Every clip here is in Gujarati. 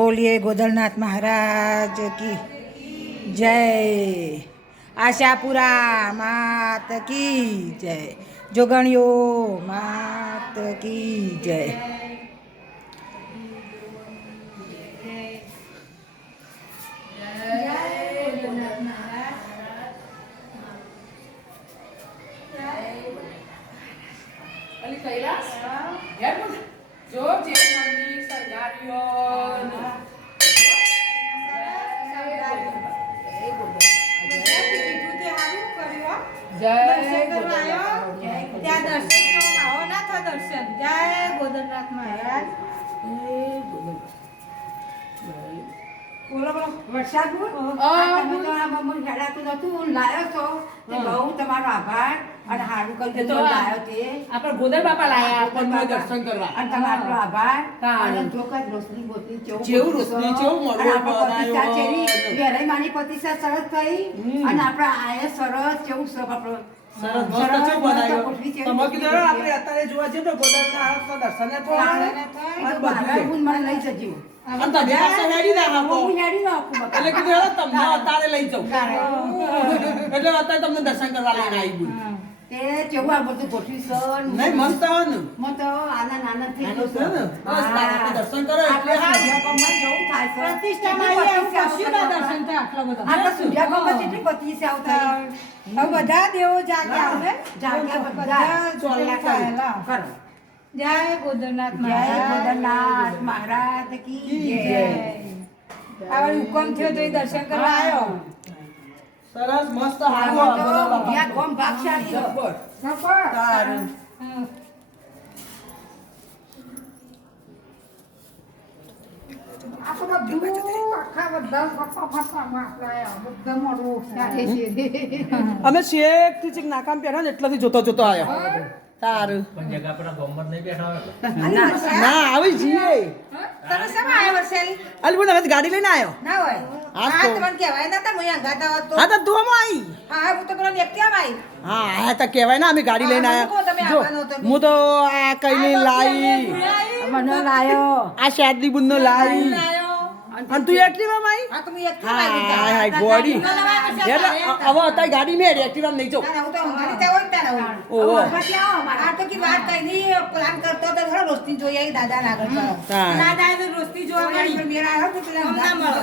બોલીએ ગોદલનાથ મહારાજ કી જય. આશાપુરા માત કી જય. જોગણીઓ માત કી જય. કૈલાસ? યાર મને જો જે મંદિર. જય ત્યાં દર્શન કરવા આવો ના થા દર્શન જય ગોદલનાથ મહારાજ બોલો બોલો વરસાદ બોલ. અ, આ તમે તો આ મમ્મી હેડાતું નતું, લાયો છો. તે બહુ તમારો આભાર અને હારું કરી તો લાયો તે. આપણા ગોદર બાપા લાયા આપણને દર્શન કરવા અને તમારો આભાર. અને રોશની કેવું જેવું રોશની, બનાવ્યો. વેરાઈ માની પ્રતિષ્ઠા સરસ થઈ અને આપણા આયે સરસ કેવું સરસ આપણો સરસ મસ્ત છે બનાવ્યો. ગોઠવી છે, કીધું આપણે અત્યારે જોવા જઈએ તો ગોદાવરીના આરસના દર્શને તો અને બધું મારા છે. ગુણ મને લઈ જજો. અને તમે આ ના આપો. હું હેડી નાખું બકા. એટલે કીધું હેડો તમને અત્યારે લઈ જાઉં. એટલે અત્યારે તમને દર્શન કરવા લઈને આવી ગયું તે કેવું આ બધું ગોઠવી છે નહીં મસ્ત આવે ને. મને તો આનંદ આનંદ થઈ ગયો છે ને? બસ દર્શન કરો એટલે આપણે જવું થાય છે. પ્રતિષ્ઠામાં દર્શન થાય આટલા બધા. આપણે સૂર્યાકોમમાં કેટલી પ્રતિષ્ઠા આવતા હવે બધા દેવો જાગ્યા હવે જાગ્યા બધા. ચોલ્લા કરો. જય ગોદરનાથ જય ગોદરનાથ મહારાજ કી જય. આ હુકમ થયો તો એ દર્શન કરવા આવ્યો સરસ મસ્ત હાલો ગોમ ભાગશાળી છે. જબ્બર. જબ્બર. તારું. હમ. આપણે બધું આખા બધા ફરતા ફરતા આપણે આયા. બધા મોઢું ચાલે છે. અમે શેખથી ચીક નાકામ પહેરા ને એટલાથી જોતો જોતો આવ્યો તારું. ને. આવી જઈએ. અલી બોલ હવે ગાડી લઈને આવ્યો. ના હોય. હા તો. તા હું અહીંયા ગાતા તો. હા તો તું આવી હા હા, તો પેલા એકટીવામાં આવી હા આ કહેવાય ને અમે ગાડી લઈને આવ્યા. હું તો આ કઈ લાવી મને લાયો. આ શાદી બુનનો લાવી લાયો. અને તું એકટીવા માં હા તો હું એકટીવામાં હાય હાય ગોડી ના, હવે અત્યારે ગાડી મેં એકટીવા નહીં રહું. ઓહો. પછી આવો. અમારા. આ તો કીધું વાત કઈ નહીં. પ્લાન કરતો તો થોડો રોશની જોઈ આવી દાદા ના પર. દાદા તો રોશની જોવા મળી પણ આવ્યો? તો પેલા ના મળો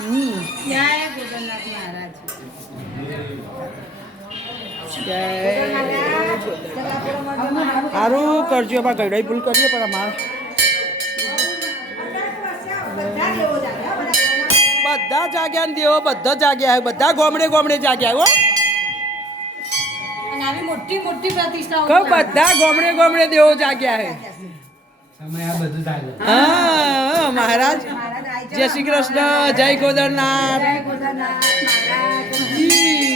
હમ. જય ગોગલનાથ મહારાજ. સારું કરજો એમાં ગઈડાઈ ભૂલ કરીએ પણ અમારે બધા જાગ્યા ને દેવો બધા જાગ્યા હે બધા ગોમડે ગોમડે જાગ્યા હો મોટી મોટી પ્રતિષ્ઠાઓ બધા ગોમડે ગોમડે દેવો જાગ્યા હે. સમય આ બધું થાય હા મહારાજ. જય શ્રી કૃષ્ણ જય ગોદરનાથ જય ગોદરનાથ મહારાજ. જી.